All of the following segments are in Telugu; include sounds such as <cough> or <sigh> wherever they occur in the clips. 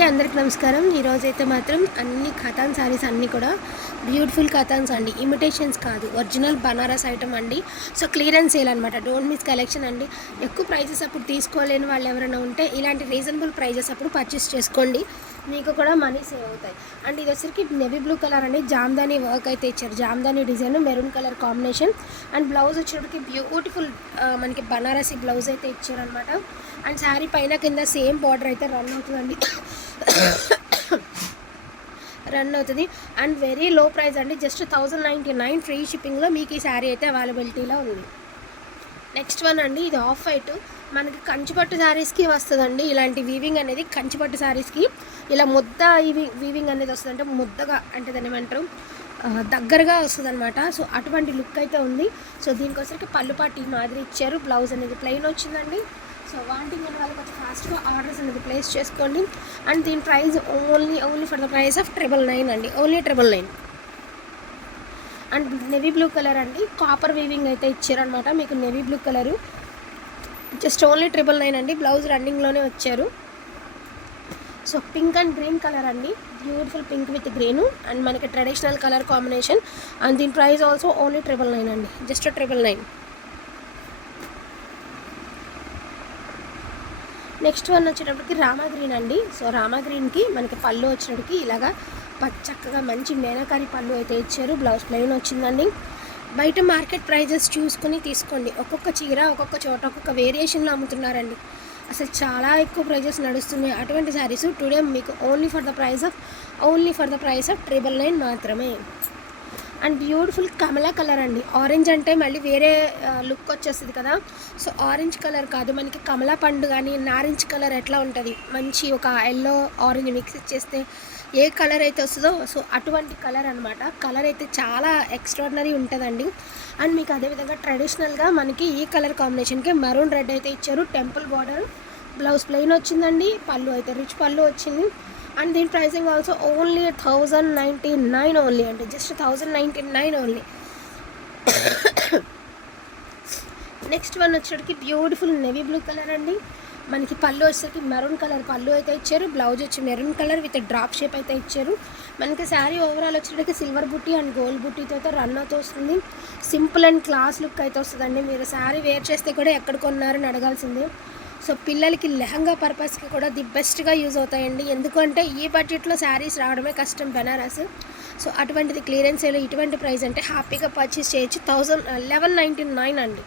అందరికి నమస్కారం. ఈరోజు అయితే మాత్రం అన్ని ఖతాన్ శారీస్ అన్నీ కూడా బ్యూటిఫుల్ ఖతాన్స్ అండి. ఇమిటేషన్స్ కాదు ఒరిజినల్ బనారస్ ఐటమ్ అండి. సో క్లియరెన్స్ సేల్ అనమాట డోంట్ మిస్ కలెక్షన్ అండి. ఎక్కువ ప్రైజెస్ అప్పుడు తీసుకోలేని వాళ్ళు ఎవరైనా ఉంటే ఇలాంటి రీజనబుల్ ప్రైజెస్ అప్పుడు పర్చేస్ చేసుకోండి. మీకు కూడా మనీ సేవ్ అవుతాయి. అండ్ ఇది వచ్చరికి నెవీ బ్లూ కలర్ అండి. జామ్దాని వర్క్ అయితే ఇచ్చారు. Jamdani design maroon colour combination. And blouse వచ్చేటికి beautiful మనకి బనారసి బ్లౌజ్ అయితే ఇచ్చారనమాట అండ్ శారీ పైన కింద సేమ్ బార్డర్ అయితే రన్ అవుతుందండి. రన్ అవుతుంది. అండ్ వెరీ లో ప్రైస్ అండి. Just thousand ninety nine free షిప్పింగ్లో మీకు ఈ శారీ అయితే అవైలబిలిటీలో ఉంది. నెక్స్ట్ వన్ అండి ఇది ఆఫ్ వైట్ మనకి కంచిపట్టు శారీస్కి వస్తుందండి. ఇలాంటి వీవింగ్ అనేది కంచిపట్టు శారీస్కి ఇలా ముద్ద ఇవి వీవింగ్ అనేది వస్తుంది అంటే ముద్దగా అంటే దాన్ని ఏమంటారు? దగ్గరగా వస్తుంది అనమాట సో అటువంటి లుక్ అయితే ఉంది. సో దీనికోసరికి పళ్ళు పాటి మాదిరి ఇచ్చారు. బ్లౌజ్ అనేది ప్లెయిన్ వచ్చిందండి. సో వాంటింగ్ ఉన్న వాళ్ళు కొంచెం ఫాస్ట్గా ఆర్డర్స్ అనేది ప్లేస్ చేసుకోండి. అండ్ దీని price only only for the price of triple nine అండి. Only triple nine and navy blue colour అండి. కాపర్ వీవింగ్ అయితే ఇచ్చారనమాట మీకు navy blue colour just only triple nine అండి. బ్లౌజ్ రన్నింగ్లోనే వచ్చారు. So pink and green colour అండి. Beautiful pink with green and మనకి ట్రెడిషనల్ కలర్ కాంబినేషన్ అండ్ దీని price also only triple nine అండి. Just triple nine next one వచ్చేటప్పటికి రామా గ్రీన్ అండి. సో రామా గ్రీన్కి మనకి పళ్ళు వచ్చినప్పటికి ఇలాగా పచ్చక్కగా మంచి మేనకారి పళ్ళు అయితే ఇచ్చారు. బ్లౌజ్ ప్లెయిన్ వచ్చిందండి. బయట మార్కెట్ ప్రైజెస్ చూసుకుని తీసుకోండి. ఒక్కొక్క చీర ఒక్కొక్క చోట ఒక్కొక్క వేరియేషన్లో అమ్ముతున్నారండి. అసలు చాలా ఎక్కువ ప్రైజెస్ నడుస్తున్నాయి. అటువంటి శారీస్ టుడే మీకు only for the price of only for the price of triple nine మాత్రమే. అండ్ బ్యూటిఫుల్ కమలా కలర్ అండి. ఆరెంజ్ అంటే మళ్ళీ వేరే లుక్ వచ్చేస్తుంది కదా. సో ఆరెంజ్ కలర్ కాదు. మనకి కమలా పండు కానీ నారింజ్ కలర్ ఎట్లా ఉంటుంది? మంచి ఒక ఎల్లో ఆరెంజ్ మిక్స్ చేస్తే ఏ కలర్ అయితే వస్తుందో సో అటువంటి కలర్ అనమాట కలర్ అయితే చాలా ఎక్స్ట్రాడినరీ ఉంటుందండి. అండ్ మీకు అదేవిధంగా ట్రెడిషనల్గా మనకి ఈ కలర్ కాంబినేషన్కి మరూన్ రెడ్ అయితే ఇచ్చారు. టెంపుల్ బార్డర్ బ్లౌజ్ ప్లెయిన్ వచ్చిందండి. పళ్ళు అయితే రిచ్ పళ్ళు వచ్చింది. అండ్ దీని pricing also only thousand ninety nine only అండి just thousand ninety nine only next one వచ్చేటికి beautiful navy blue colour అండి. మనకి పళ్ళు వచ్చేసరికి మెరూన్ కలర్ పళ్ళు అయితే ఇచ్చారు. బ్లౌజ్ వచ్చి maroon colour with drop shape అయితే ఇచ్చారు. మనకి శారీ ఓవరాల్ వచ్చేటికి సిల్వర్ బుట్టి అండ్ గోల్డ్ బుట్టితో అయితే రన్ అవుతూ వస్తుంది. సింపుల్ అండ్ క్లాస్ లుక్ అయితే వస్తుందండి. మీరు శారీ వేర్ చేస్తే కూడా ఎక్కడ కొన్నారని అడగాల్సిందే. సో పిల్లలకి లెహంగా పర్పస్కి కూడా ది బెస్ట్గా యూజ్ అవుతాయండి. ఎందుకంటే ఈ బడ్జెట్లో శారీస్ రావడమే కష్టం బెనారస్. సో అటువంటిది క్లియరెన్స్ సేల్ ఇటువంటి ప్రైస్ అంటే హ్యాపీగా పర్చేస్ చేయొచ్చు. థౌజండ్ లెవెన్ నైంటీ నైన్ అండి.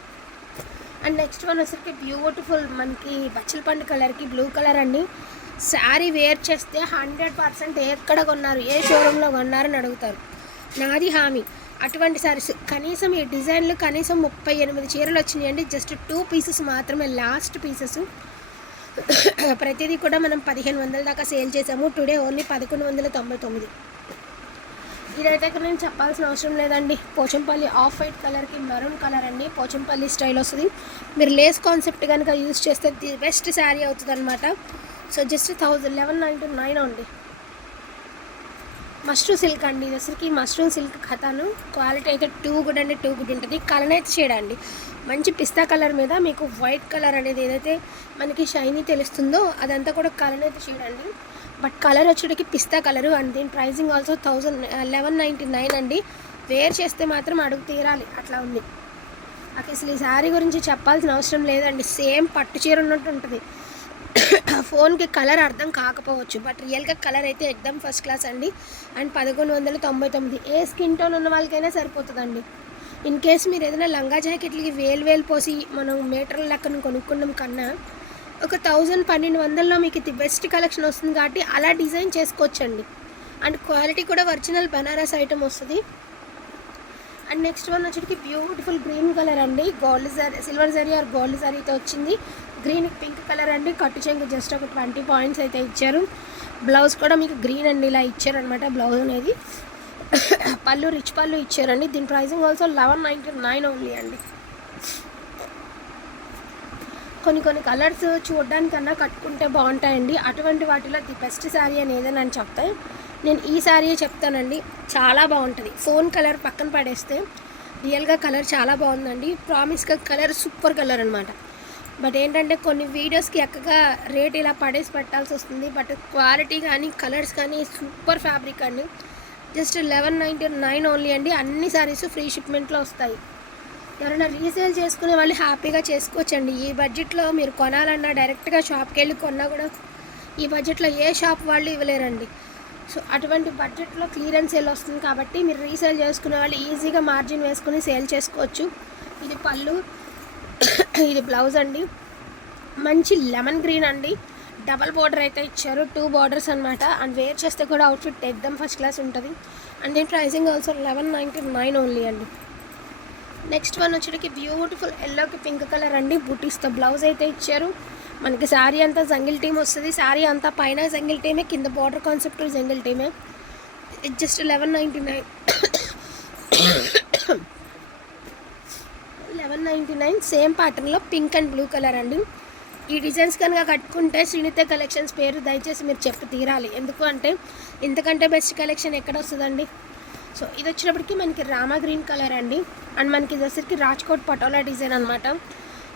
అండ్ నెక్స్ట్ వన్ వచ్చరికి బ్యూటిఫుల్ మనకి బచ్చలపండు కలర్కి బ్లూ కలర్ అండి. శారీ వేర్ చేస్తే హండ్రెడ్ పర్సెంట్ ఎక్కడ కొన్నారు? ఏ షోరూంలో కొన్నారని అడుగుతారు. నాది హామీ. అటువంటి సారీస్ కనీసం ఈ డిజైన్లు కనీసం ముప్పై ఎనిమిది చీరలు వచ్చినాయండి. జస్ట్ టూ పీసెస్ మాత్రమే లాస్ట్ పీసెస్ ప్రతిదీ కూడా మనం పదిహేను వందల దాకా సేల్ చేసాము. టుడే ఓన్లీ పదకొండు వందల తొంభై తొమ్మిది. ఇదైతే నేను చెప్పాల్సిన అవసరం లేదండి. పోచంపల్లి ఆఫ్ వైట్ కలర్కి మెరూన్ కలర్ అండి. పోచంపల్లి స్టైల్ వస్తుంది. మీరు లేస్ కాన్సెప్ట్ కనుక యూజ్ చేస్తే ది బెస్ట్ శారీ అవుతుంది అనమాట so just thousand eleven ninety nine అండి. మష్రూమ్ సిల్క్ అండి. ఇది వచ్చరికి మష్రూమ్ సిల్క్ కథను. క్వాలిటీ అయితే టూ గుడ్ అండి టూ గుడ్ ఉంటుంది. కలర్ అయితే షేడ్ అండి మంచి పిస్తా కలర్ మీద మీకు వైట్ కలర్ అనేది ఏదైతే మనకి షైనీ తెలుస్తుందో అదంతా కూడా కలర్ అయితే షేడ్ అండి బట్ కలర్ వచ్చేటికి పిస్తా కలరు అండ్ దీని pricing also thousand eleven ninety nine అండి. వేర్ చేస్తే మాత్రం అడుగు తీరాలి. అట్లా ఉంది. నాకు అసలు ఈ శారీ గురించి చెప్పాల్సిన అవసరం లేదండి. సేమ్ పట్టు చీర ఉన్నట్టు ఉంటుంది. ఫోన్కి కలర్ అర్థం కాకపోవచ్చు బట్ రియల్గా కలర్ అయితే ఎగ్దమ్ ఫస్ట్ క్లాస్ అండి. అండ్ పదకొండు వందల తొంభై తొమ్మిది. ఏ స్కిన్ టోన్ ఉన్న వాళ్ళకైనా సరిపోతుందండి. ఇన్ కేస్ మీరు ఏదైనా లంగా జాకెట్లకి వేలు వేలు పోసి మనం మీటర్ల లెక్కన కొనుక్కున్నాం కన్నా ఒక థౌజండ్ పన్నెండు వందల్లో మీకు ఇది బెస్ట్ కలెక్షన్ వస్తుంది కాబట్టి అలా డిజైన్ చేసుకోవచ్చండి. అండ్ క్వాలిటీ కూడా ఒరిజినల్ బనారస్ ఐటమ్ వస్తుంది. అండ్ నెక్స్ట్ వన్ వచ్చేటికి బ్యూటిఫుల్ గ్రీన్ కలర్ అండి. Gold zari silver zari or gold జరీతో వచ్చింది. గ్రీన్ పింక్ కలర్ అండి. కట్టు చెంగు జస్ట్ ఒక ట్వంటీ పాయింట్స్ అయితే ఇచ్చారు. బ్లౌజ్ కూడా మీకు గ్రీన్ అండి ఇలా ఇచ్చారనమాట బ్లౌజ్ అనేది. పళ్ళు రిచ్ పళ్ళు ఇచ్చారండి. దీని pricing also eleven ninety nine only అండి. కొన్ని కొన్ని కలర్స్ చూడడానికన్నా కట్టుకుంటే బాగుంటాయండి. అటువంటి వాటిలో ది బెస్ట్ శారీ అనేది నేను చెప్తాను నేను ఈ శారీయే చెప్తానండి. చాలా బాగుంటుంది. ఫోన్ కలర్ పక్కన పడేస్తే రియల్గా కలర్ చాలా బాగుందండి. ప్రామిస్గా కలర్ సూపర్ కలర్ అనమాట బట్ ఏంటంటే కొన్ని వీడియోస్కి ఎక్కగా రేట్ ఇలా పడేసి పెట్టాల్సి వస్తుంది. బట్ క్వాలిటీ కానీ కలర్స్ కానీ సూపర్ ఫ్యాబ్రిక్ అండి. Just eleven ninety nine only అండి. అన్ని సారీస్ ఫ్రీ షిప్మెంట్లో వస్తాయి. ఎవరైనా రీసేల్ చేసుకునే వాళ్ళు హ్యాపీగా చేసుకోవచ్చండి. ఈ బడ్జెట్లో మీరు కొనాలన్నా డైరెక్ట్గా షాప్కి వెళ్ళి కొన్నా కూడా ఈ బడ్జెట్లో ఏ షాప్ వాళ్ళు ఇవ్వలేరండి. సో అటువంటి బడ్జెట్లో క్లియరెన్స్ సేల్ వస్తుంది కాబట్టి మీరు రీసేల్ చేసుకునే వాళ్ళు ఈజీగా మార్జిన్ వేసుకుని సేల్ చేసుకోవచ్చు. ఇది పళ్ళు ఇది బ్లౌజ్ అండి. మంచి లెమన్ గ్రీన్ అండి. డబల్ బార్డర్ అయితే ఇచ్చారు. టూ బార్డర్స్ అనమాట అండ్ వేర్ చేస్తే కూడా అవుట్ఫిట్ ఎక్దమ్ ఫస్ట్ క్లాస్ ఉంటుంది. అండ్ దీని pricing also eleven ninety nine only అండి. నెక్స్ట్ వన్ వచ్చేటికి బ్యూటిఫుల్ ఎల్లోకి పింక్ కలర్ అండి. బుటీస్తో బ్లౌజ్ అయితే ఇచ్చారు. మనకి శారీ అంతా జంగిల్ టీమ్ వస్తుంది. శారీ అంతా పైన జంగిల్ టీమే కింద border concept jungle టీమే just eleven ninety nine ninety nine same ప్యాటర్న్లో పింక్ అండ్ బ్లూ కలర్ అండి. ఈ డిజైన్స్ కనుక కట్టుకుంటే శ్రీనిత కలెక్షన్స్ పేరు దయచేసి మీరు చెప్పి తీరాలి. ఎందుకు అంటే ఇంతకంటే బెస్ట్ కలెక్షన్ ఎక్కడ వస్తుందండి? సో ఇది వచ్చినప్పటికి మనకి రామా గ్రీన్ కలర్ అండి. అండ్ మనకి ఇది వచ్చేసరికి రాజ్కోట్ పటోలా డిజైన్ అనమాట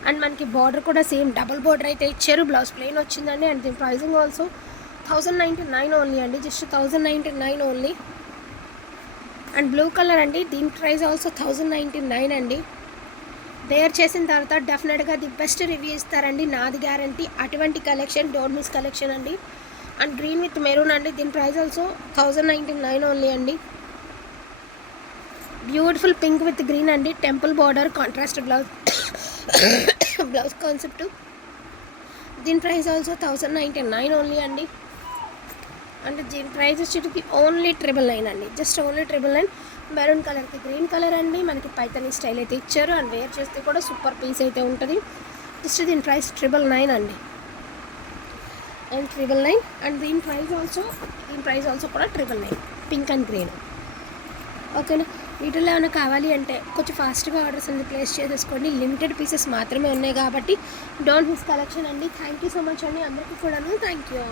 అండ్ మనకి బార్డర్ కూడా సేమ్ డబుల్ బార్డర్ అయితే ఇచ్చారు. బ్లౌజ్ ప్లెయిన్ వచ్చిందండి. అండ్ దీని pricing also thousand ninety nine only అండి. Just thousand ninety nine only and blue colour అండి. దీని price also thousand ninety nine అండి. బేర్ చేసిన తర్వాత డెఫినెట్గా ది బెస్ట్ రివ్యూ ఇస్తారండి. నాది గ్యారంటీ. అటువంటి కలెక్షన్ డోర్ మిస్ కలెక్షన్ అండి. అండ్ గ్రీన్ విత్ మెరూన్ అండి. దీని price also thousand ninety nine only అండి. బ్యూటిఫుల్ పింక్ విత్ గ్రీన్ అండి. Temple border contrast blouse <coughs> blouse concept. దీని price also thousand ninety nine only అండి. అంటే దీని ప్రైస్ వచ్చేటికి ఓన్లీ ట్రిబుల్ నైన్ అండి. Just only triple nine maroon కలర్కి గ్రీన్ కలర్ అండి. మనకి పైతనీ స్టైల్ అయితే ఇచ్చారు. అండ్ వేర్ చేస్తే కూడా సూపర్ పీస్ అయితే ఉంటుంది. జస్ట్ దీని ప్రైస్ ట్రిబుల్ నైన్ అండి. అండ్ ట్రిబుల్ నైన్ అండ్ దీని ప్రైస్ ఆల్సో దీని ప్రైస్ ఆల్సో కూడా triple nine pink and green ఓకేనా వీటిల్లో ఏమైనా కావాలి అంటే కొంచెం ఫాస్ట్గా ఆర్డర్స్ అనేది ప్లేస్ చేసేసుకోండి. లిమిటెడ్ పీసెస్ మాత్రమే ఉన్నాయి కాబట్టి డోంట్ మిస్ కలెక్షన్ అండి. థ్యాంక్ యూ సో మచ్ అండి. అందరికీ కూడాను థ్యాంక్ యూ